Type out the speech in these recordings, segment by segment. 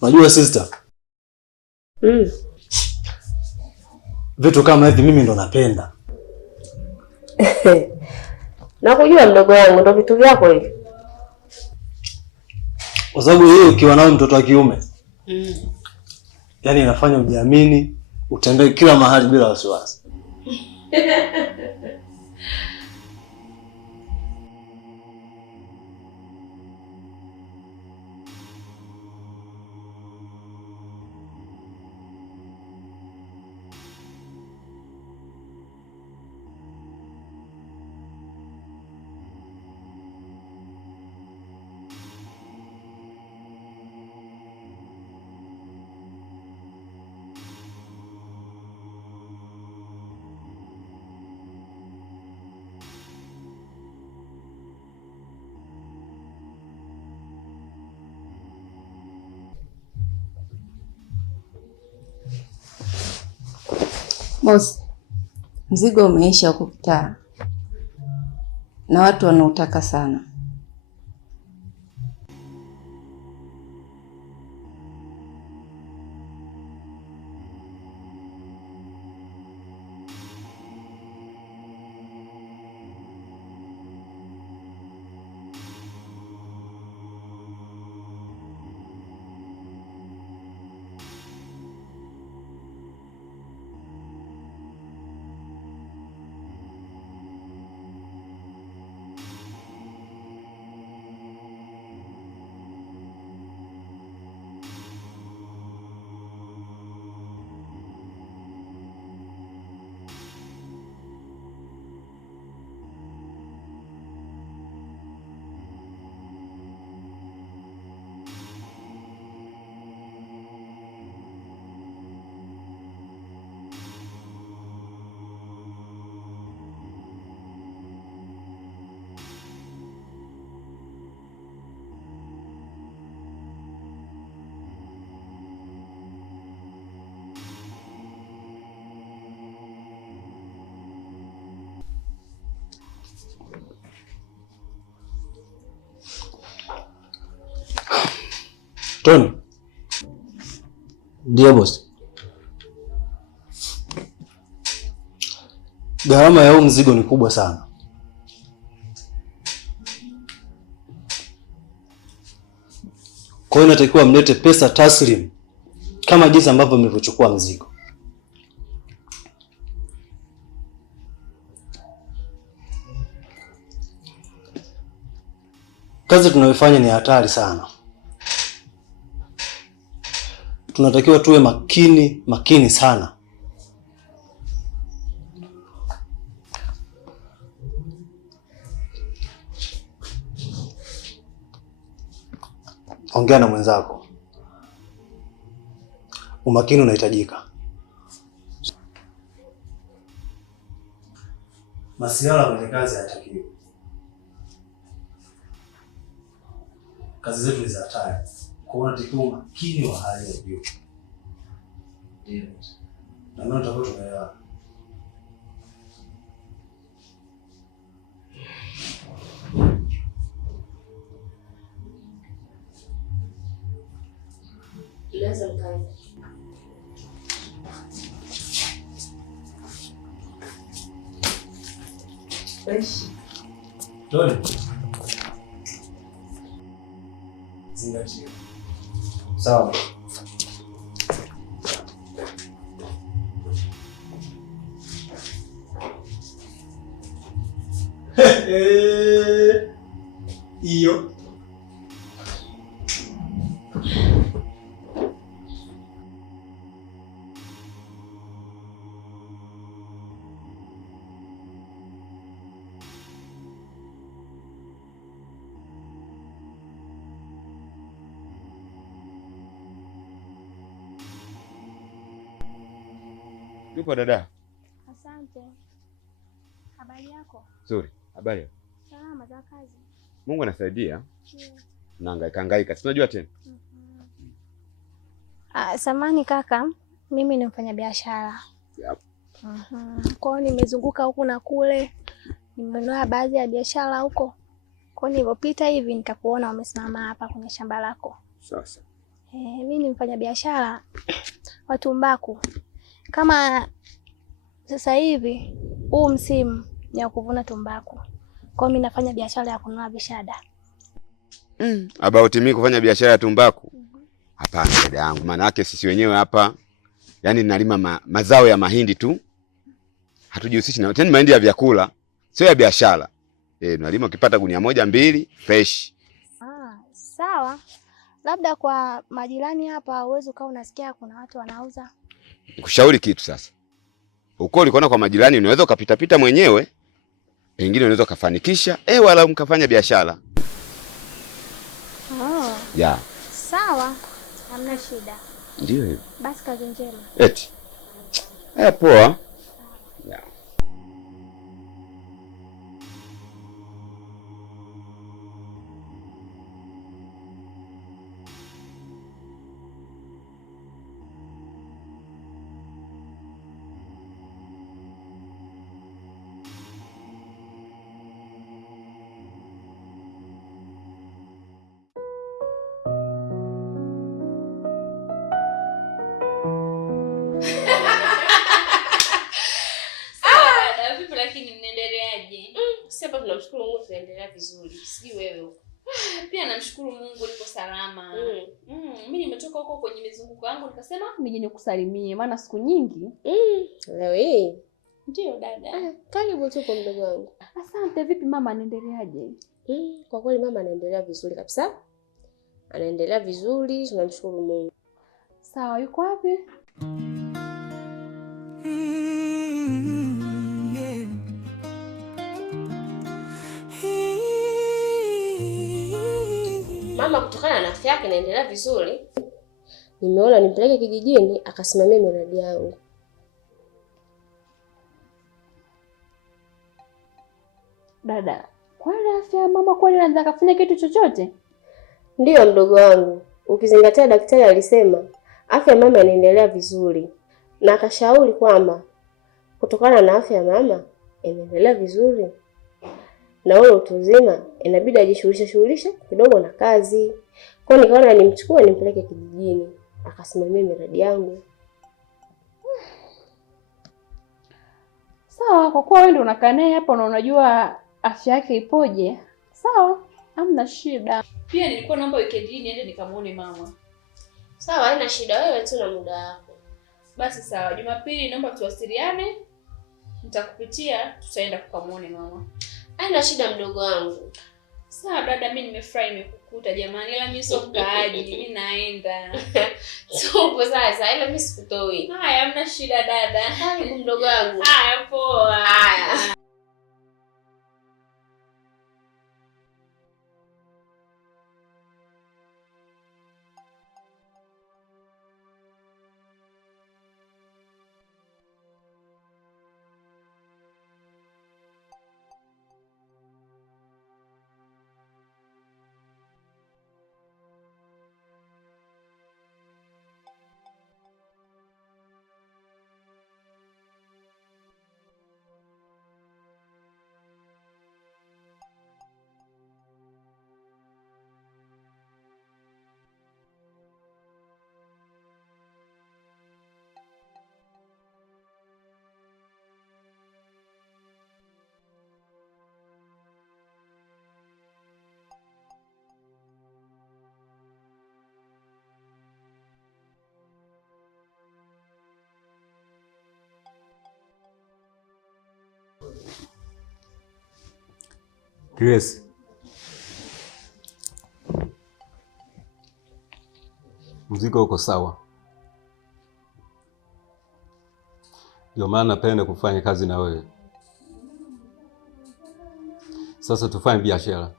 Unajua sister? Vitu kama hivi mimi ndo napenda. Nakujua mdogo wangu, ndo vitu vyako hivi. Kwa sababu yeye ukiwa nao mtoto wa kiume, yaani inafanya ujiamini, utembee kila mahali bila wasiwasi. Boss, mzigo umeisha huko kitaa na watu wanautaka sana. Tony. Ndio boss. Gharama ya huu mzigo ni kubwa sana. Kwa hiyo inatakiwa mlete pesa taslim kama jinsi ambavyo mlivyochukua mzigo. Kazi tunayofanya ni hatari sana. Tunatakiwa tuwe makini sana. Ongea na mwenzako. Umakini unahitajika. Masiala kwenye kazi hayatakiwi. Kazi zetu ni za hatari. Kwa hiyo tunatakiwa umakini wa hali ya juu. Ndio. Na ndio tutakuwa tumeelewana. Lazima kae. Fresh. Tony. Zingatia. Sawa. Iyo. Yupo dada? Asante. Habari yako? Nzuri. Habari yako? Salama za kazi. Mungu anasaidia. Nahangaika. Tunajua tena. Samani kaka, mimi ni mfanyabiashara. Yep. Kwa hiyo nimezunguka huku na kule. Nimenunua baadhi ya biashara huko. Kwa hiyo nilipopita hivi nikakuona umesimama hapa kwenye shamba lako. Sasa. Mimi ni mfanya biashara wa tumbaku. Kama sasa hivi huu msimu ni wa kuvuna tumbaku. Kwa hiyo mimi nafanya biashara ya kununua vishada. About mimi kufanya biashara ya tumbaku? Hapana dada yangu, maana yake sisi wenyewe hapa yani nalima mazao ya mahindi tu. Hatujihusishi na tena mahindi ya vyakula, sio ya biashara. Nalima ukipata gunia 1 2 fresh. Sawa. Labda kwa majirani hapa uwezo kama unasikia kuna watu wanauza. Nikushauri kitu sasa. Uko uliona kwa majirani unaweza ukapita pita mwenyewe. Pengine unaweza kufanikisha wala mkafanya biashara. Ya. Sawa. Hamna shida. Ndio hivyo. Basi kazi njema. Eti. Poa. Ya. Lakini mnaendeleaje? Sisi hapa tunamshukuru Mungu tunaendelea vizuri. Sijui wewe huko. Pia namshukuru Mungu niko salama. Mimi nimetoka huko kwenye mizunguko yangu nikasema nije nikusalimie maana siku nyingi. Leo hii. Ndio dada. Karibu tu kwa mdogo wangu. Asante. Vipi mama anaendeleaje? Kwa kweli mama anaendelea vizuri kabisa. Anaendelea vizuri, tunamshukuru Mungu. Sawa, yuko wapi? Mama kutokana na afya yake inaendelea vizuri. Nimeona nimpeleke kijijini akasimamia miradi yangu. Dada, kwani afya mama kwani anaweza kufanya kitu chochote? Ndiyo mdogo wangu. Ukizingatia daktari alisema afya ya mama inaendelea vizuri. Na akashauri kwamba kutokana na afya ya mama inaendelea vizuri na ule utu uzima inabidi ajishughulishe kidogo na kazi. Kwa nikaona nimchukue nimpeleke kijijini akasimamia miradi yangu. Sawa, kwa kuwa wewe ndio unakaa naye hapa na unajua afya yake ipoje. Sawa, hamna shida. Pia nilikuwa naomba weekend hii niende nikamuone mama. Sawa, haina shida, wewe tu na muda wako. Basi sawa, Jumapili naomba tuwasiliane. Nitakupitia, tutaenda kukamuone mama. Haina shida mdogo wangu. Sawa dada, mimi nimefurahi nimekukuta jamani. Ila mimi sio mkaaji, mimi naenda. Tupo sasa, ila mimi sikutoi. Haya, hamna shida dada. Karibu mdogo wangu. Haya, poa. Haya. Grace. Mzigo uko sawa. Ndio maana napenda kufanya kazi na wewe. Sasa tufanye biashara.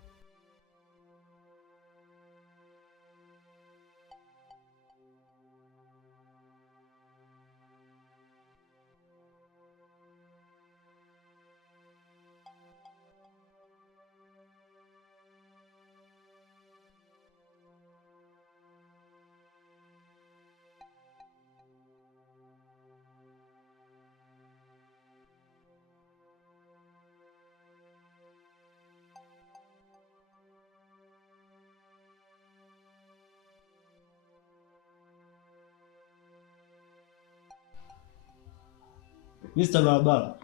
Mr. Barabara,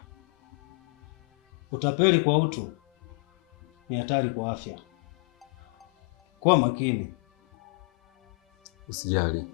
utapeli kwa utu ni hatari kwa afya. Kuwa makini. Usijali.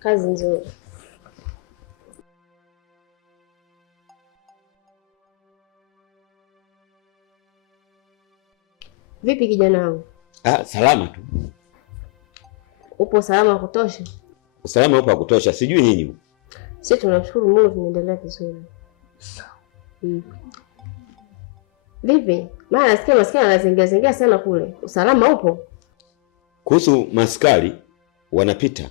Kazi nzuri. Vipi kijana wangu? Salama tu. Upo salama wa kutosha? Usalama upo wa kutosha, sijui nyinyi. Sisi tunashukuru Mungu tunaendelea vizuri. Vipi? Maana nasikia maskari anazingia sana kule. Usalama upo? Kuhusu maskari wanapita,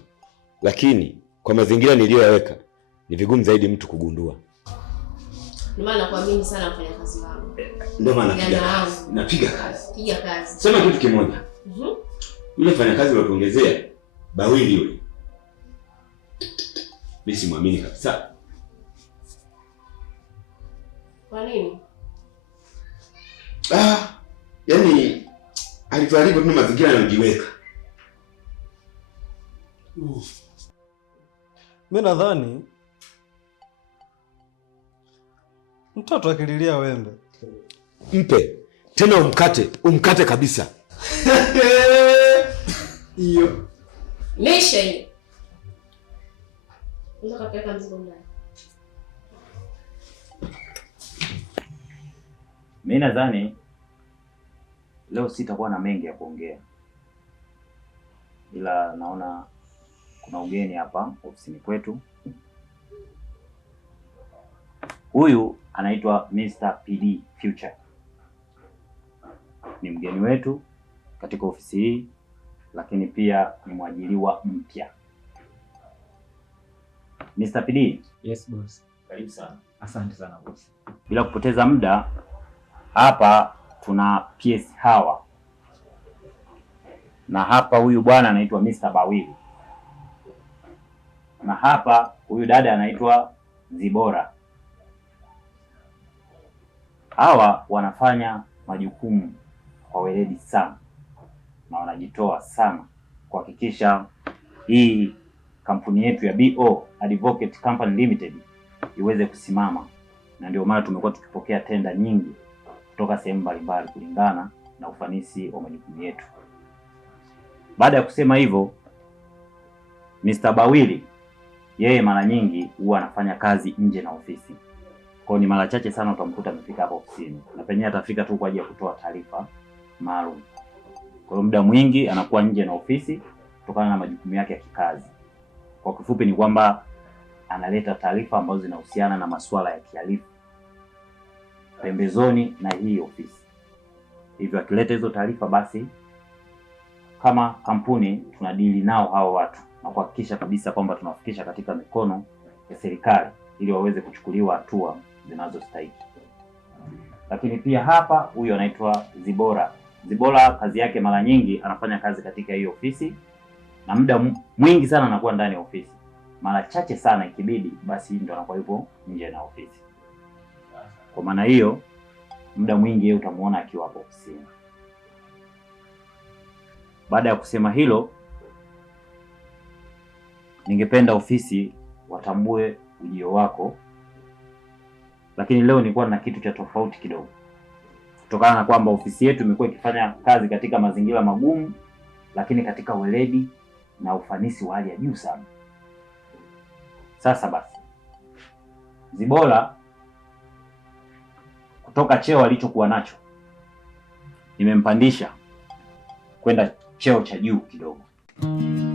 lakini kwa mazingira niliyoyaweka ni vigumu zaidi mtu kugundua. Ndio maana nakuamini sana mfanya kazi wangu. Ndio maana napiga kazi. Piga kazi. Sema kitu kimoja. Yule mfanya kazi watuongezea Bawili yule. Mimi simwamini kabisa. Kwa nini? Yaani alivyoharibu tu mazingira yanajiweka. Mimi nadhani mtoto akililia wembe mpe tena, umkate kabisa. Hiyo mesha hiyo. Unataka kupeleka mzigo ndani. Mimi nadhani leo sitakuwa na mengi ya kuongea, ila naona kuna ugeni hapa ofisini kwetu. Huyu anaitwa Mr. PD Future. Ni mgeni wetu katika ofisi hii, lakini pia ni mwajiriwa mpya. Mr. PD. Yes boss. Karibu sana. Asante sana boss. Bila kupoteza muda, hapa tuna PS hawa. Na hapa huyu bwana anaitwa Mr. Bawili. Na hapa huyu dada anaitwa Zibora. Hawa wanafanya majukumu kwa weledi sana na wanajitoa sana kuhakikisha hii kampuni yetu ya BO Advocate Company Limited iweze kusimama, na ndio maana tumekuwa tukipokea tenda nyingi kutoka sehemu mbalimbali kulingana na ufanisi wa majukumu yetu. Baada ya kusema hivyo, Mr. Bawili yeye mara nyingi huwa anafanya kazi nje na ofisi. Kwa ni mara chache sana utamkuta amefika hapa ofisini. Na penyewe atafika tu kwa ajili ya kutoa taarifa maalum. Kwa hiyo muda mwingi anakuwa nje na ofisi kutokana na majukumu yake ya kikazi. Kwa kifupi ni kwamba analeta taarifa ambazo zinahusiana na masuala ya kihalifu pembezoni na hii ofisi. Hivyo akileta hizo taarifa, basi kama kampuni tunadili nao hao watu na kuhakikisha kabisa kwamba tunawafikisha katika mikono ya serikali ili waweze kuchukuliwa hatua zinazostahili. Lakini pia hapa huyu anaitwa Zibora. Zibora kazi yake mara nyingi anafanya kazi katika hiyo ofisi na muda mwingi sana anakuwa ndani ya ofisi. Mara chache sana ikibidi basi ndio anakuwa yupo nje na ofisi. Kwa maana hiyo muda mwingi yeye utamuona akiwa hapo ofisini. Baada ya kusema hilo, ningependa ofisi watambue ujio wako, lakini leo nilikuwa na kitu cha tofauti kidogo, kutokana na kwamba ofisi yetu imekuwa ikifanya kazi katika mazingira magumu, lakini katika weledi na ufanisi wa hali ya juu sana. Sasa basi, Zibola kutoka cheo alichokuwa nacho nimempandisha kwenda cheo cha juu kidogo. Mm-hmm.